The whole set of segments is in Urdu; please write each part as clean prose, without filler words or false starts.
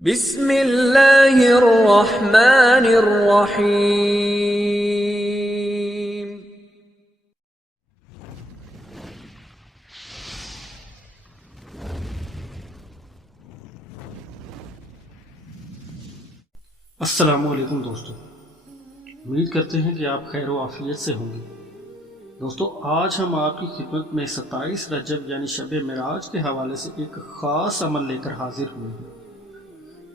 بسم اللہ الرحمن الرحیم۔ السلام علیکم دوستو، امید کرتے ہیں کہ آپ خیر و عافیت سے ہوں گے۔ دوستو، آج ہم آپ کی خدمت میں 27 رجب یعنی شب معراج کے حوالے سے ایک خاص عمل لے کر حاضر ہوئے ہیں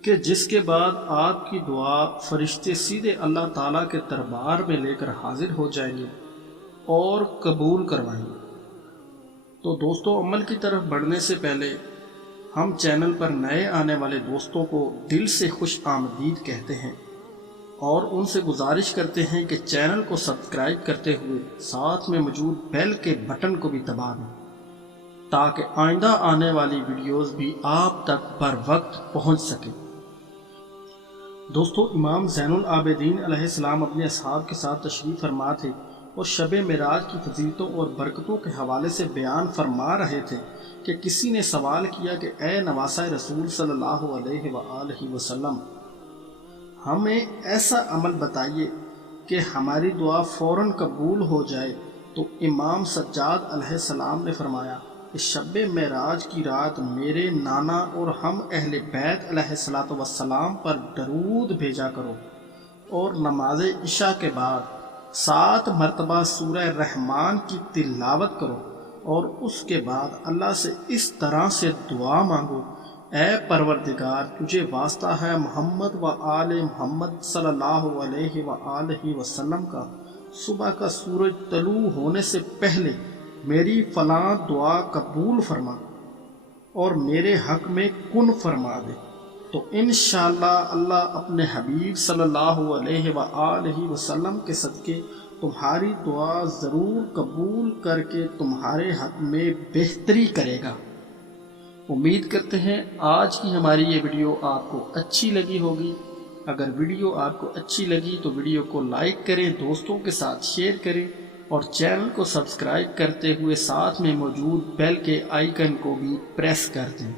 کہ جس کے بعد آپ کی دعا فرشتے سیدھے اللہ تعالیٰ کے دربار میں لے کر حاضر ہو جائیں گے اور قبول کروائیں گے۔ تو دوستو، عمل کی طرف بڑھنے سے پہلے ہم چینل پر نئے آنے والے دوستوں کو دل سے خوش آمدید کہتے ہیں اور ان سے گزارش کرتے ہیں کہ چینل کو سبسکرائب کرتے ہوئے ساتھ میں موجود بیل کے بٹن کو بھی دبا دیں تاکہ آئندہ آنے والی ویڈیوز بھی آپ تک بر وقت پہنچ سکیں۔ دوستو، امام زین العابدین علیہ السلام اپنے اصحاب کے ساتھ تشریف فرما تھے اور شب معراج کی فضیلتوں اور برکتوں کے حوالے سے بیان فرما رہے تھے کہ کسی نے سوال کیا کہ اے نواسہ رسول صلی اللہ علیہ وآلہ وسلم، ہمیں ایسا عمل بتائیے کہ ہماری دعا فوراً قبول ہو جائے۔ تو امام سجاد علیہ السلام نے فرمایا کہ شب معراج کی رات میرے نانا اور ہم اہل بیت علیہ السلام پر درود بھیجا کرو اور نماز عشاء کے بعد 7 مرتبہ سورہ رحمان کی تلاوت کرو اور اس کے بعد اللہ سے اس طرح سے دعا مانگو، اے پروردگار، تجھے واسطہ ہے محمد و آل محمد صلی اللہ علیہ وآلہ وسلم کا، صبح کا سورج طلوع ہونے سے پہلے میری فلاں دعا قبول فرما اور میرے حق میں کن فرما دے، تو انشاءاللہ اللہ اپنے حبیب صلی اللہ علیہ وآلہ وسلم کے صدقے تمہاری دعا ضرور قبول کر کے تمہارے حق میں بہتری کرے گا۔ امید کرتے ہیں آج کی ہماری یہ ویڈیو آپ کو اچھی لگی ہوگی۔ اگر ویڈیو آپ کو اچھی لگی تو ویڈیو کو لائک کریں، دوستوں کے ساتھ شیئر کریں اور چینل کو سبسکرائب کرتے ہوئے ساتھ میں موجود بیل کے آئیکن کو بھی پریس کر دیں۔